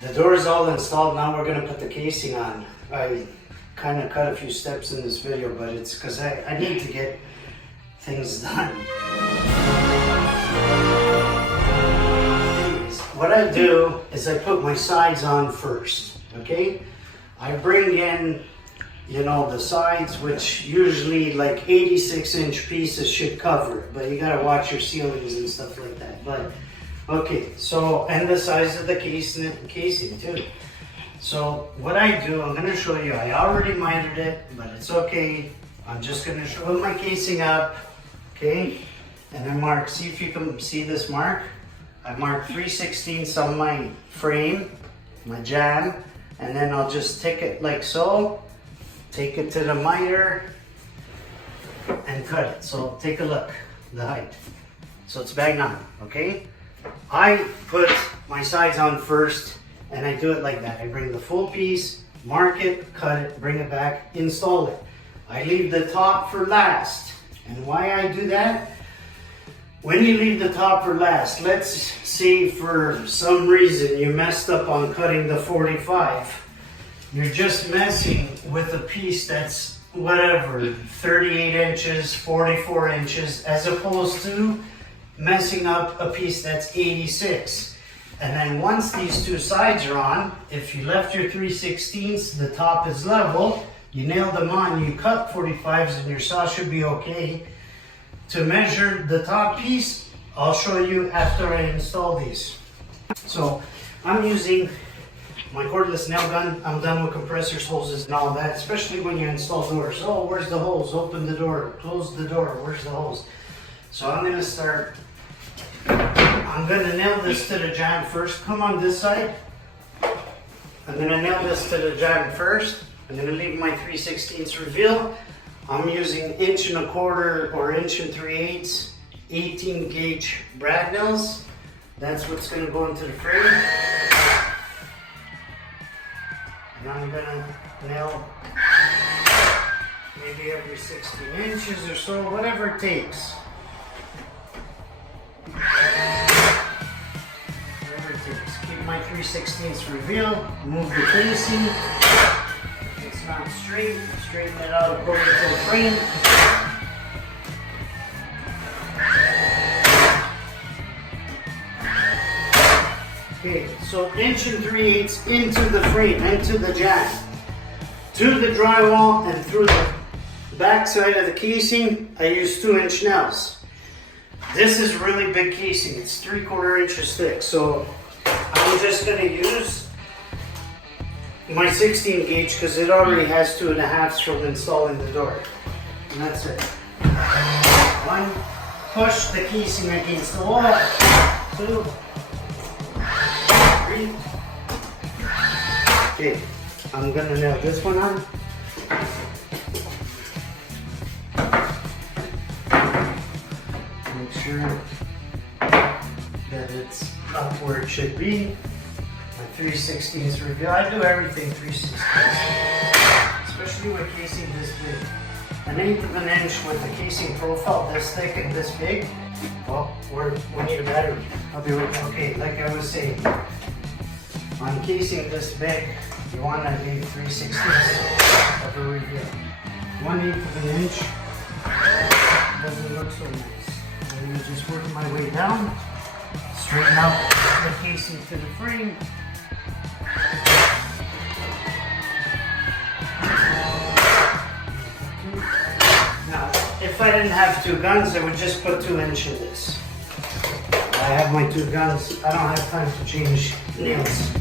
The door is all installed. Now we're gonna put the casing on. I kind of cut a few steps in this video, but it's because I need to get things done. What I do is I put my sides on first, okay? I bring in, you know, the sides, which usually like 86-inch pieces should cover it, but you gotta watch your ceilings and stuff like that. But okay, so, and the size of the casing too. So what I do, I'm gonna show you, I already mitered it, but it's okay. I'm just gonna show my casing up, okay? And then mark, see if you can see this mark. I marked 3/16 on my frame, my jamb, and then I'll just take it like so, take it to the miter, and cut it. So take a look, the height. So it's bang on, okay? I put my sides on first, and I do it like that. I bring the full piece, mark it, cut it, bring it back, install it. I leave the top for last. And why I do that? When you leave the top for last, let's say for some reason you messed up on cutting the 45. You're just messing with a piece that's whatever, 38 inches, 44 inches, as opposed to messing up a piece that's 86. And then once these two sides are on, if you left your 3/16, the top is level, you nailed them on, you cut 45s and your saw should be okay. To measure the top piece, I'll show you after I install these. So I'm using my cordless nail gun. I'm done with compressors, hoses, and all that, especially when you install doors. Oh, where's the hose? Open the door, close the door, where's the hose? So I'm gonna start, I'm gonna nail this to the jamb first. Come on this side. I'm gonna nail this to the jamb first. I'm gonna leave my 3/16 reveal. I'm using 1¼ or 1�3/8 18 gauge brad nails. That's what's gonna go into the frame. And I'm gonna nail maybe every 16 inches or so, whatever it takes. Whatever it takes. Keep my 3/16 reveal, move the casing. If it's not straight, straighten it out according to the frame. Okay, so 1�3/8 into the frame, into the jamb, to the drywall, and through the back side of the casing, I use 2-inch nails. This is really big casing, it's 3/4 inches thick, so I'm just gonna use my 16 gauge because it already has 2.5s from installing the door. And that's it. One, push the casing against the wall. 2, 3. Okay, I'm gonna nail this one on. Make sure that it's up where it should be. My 3/16 reveal. I do everything 3/16, especially with casing this big. 1/8 of an inch with the casing profile this thick and this big. Well, we need a battery. I'll be right back. Okay, like I was saying, on casing this big, you want to leave 3/16 of a reveal. 1/8 of an inch doesn't look so nice. I'm going to just work my way down, straighten out the casing to the frame. Now, if I didn't have 2 guns, I would just put 2-inch in this. I have my 2 guns. I don't have time to change nails.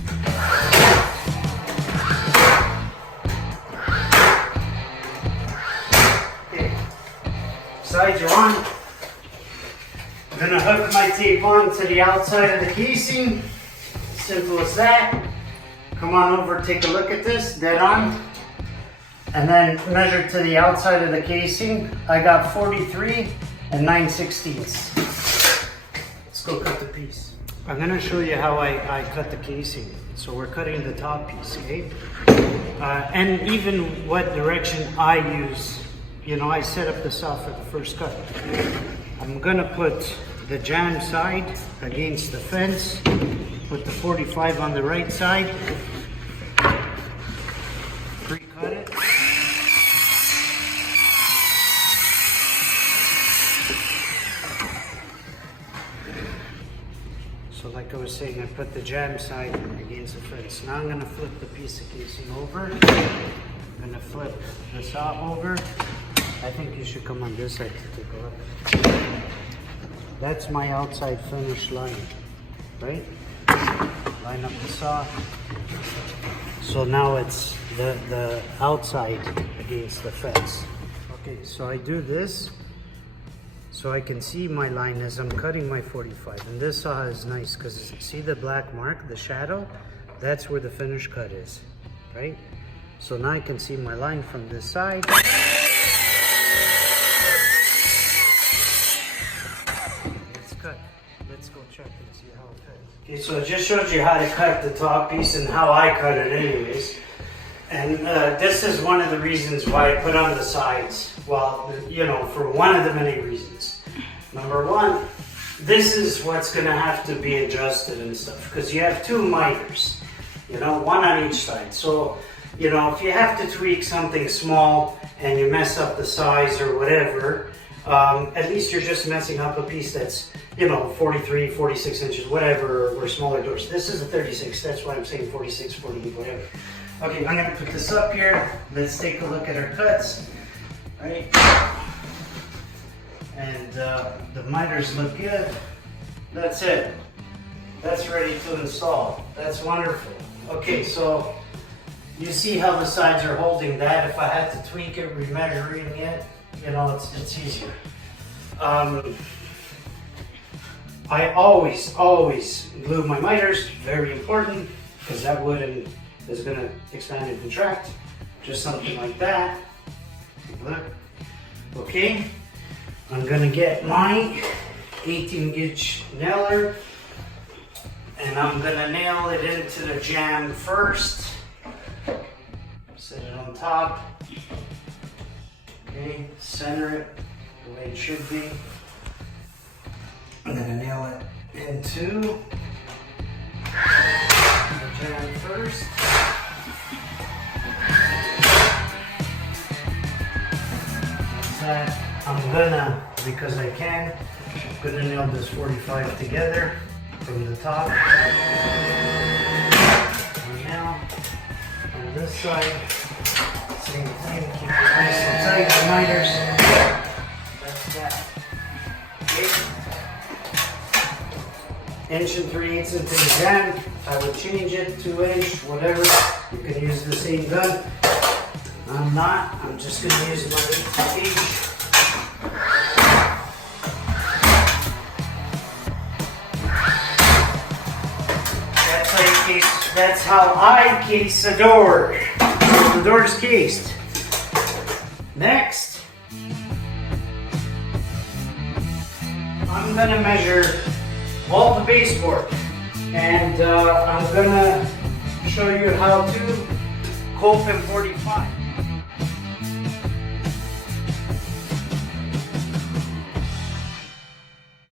Okay, sides are on. I'm gonna hook my tape on to the outside of the casing. Simple as that. Come on over, take a look at this, dead on. And then measure to the outside of the casing. I got 43 and 9/16. Let's go cut the piece. I'm gonna show you how I cut the casing. So we're cutting the top piece, okay? And even what direction I use. You know, I set up the saw for the first cut. I'm gonna put the jamb side against the fence, put the 45 on the right side, pre-cut it. So like I was saying, I put the jam side against the fence. Now I'm gonna flip the piece of casing over. I'm gonna flip the saw over. I think you should come on this side to take a look. That's my outside finish line, right? Line up the saw. So now it's the outside against the fence. Okay, so I do this so I can see my line as I'm cutting my 45. And this saw is nice because see the black mark, the shadow? That's where the finish cut is, right? So now I can see my line from this side. Let's cut. Let's go check and see how it cuts. Okay, so I just showed you how to cut the top piece and how I cut it anyways. And this is one of the reasons why I put on the sides. Well, you know, for one of the many reasons. Number one, this is what's gonna have to be adjusted and stuff, because you have two miters, you know, one on each side. So, you know, if you have to tweak something small and you mess up the size or whatever, at least you're just messing up a piece that's, you know, 43, 46 inches, whatever, or smaller doors. This is a 36, that's why I'm saying 46, 48, whatever. Okay, I'm gonna put this up here. Let's take a look at our cuts, right? And the miters look good. That's it. That's ready to install. That's wonderful. Okay, so you see how the sides are holding that. If I had to tweak it, remeasuring it, you know, it's easier. I always glue my miters, very important, because that wood is gonna expand and contract. Just something like that. Look. Okay, I'm gonna get my 18-gauge nailer, and I'm gonna nail it into the jamb first. Set it on top. Okay, center it the way it should be. I'm gonna nail it into the jamb first. Like that. I'm gonna, because I can, I'm gonna nail this 45 together from the top. And now on this side, same thing, keep it nice and tight, the miters. That's that. Okay. 1 3/8 into the jamb. I would change it 2 inch, whatever. You can use the same gun. I'm not. I'm just gonna use my 18 gauge. That's how I case a door. The door is cased. Next, I'm gonna measure all the baseboard, and I'm gonna show you how to cope in 45.